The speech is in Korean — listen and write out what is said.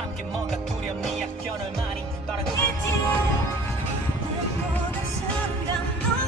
함께 뭔가 두렵니 약견을 많이 바라고 모든 순간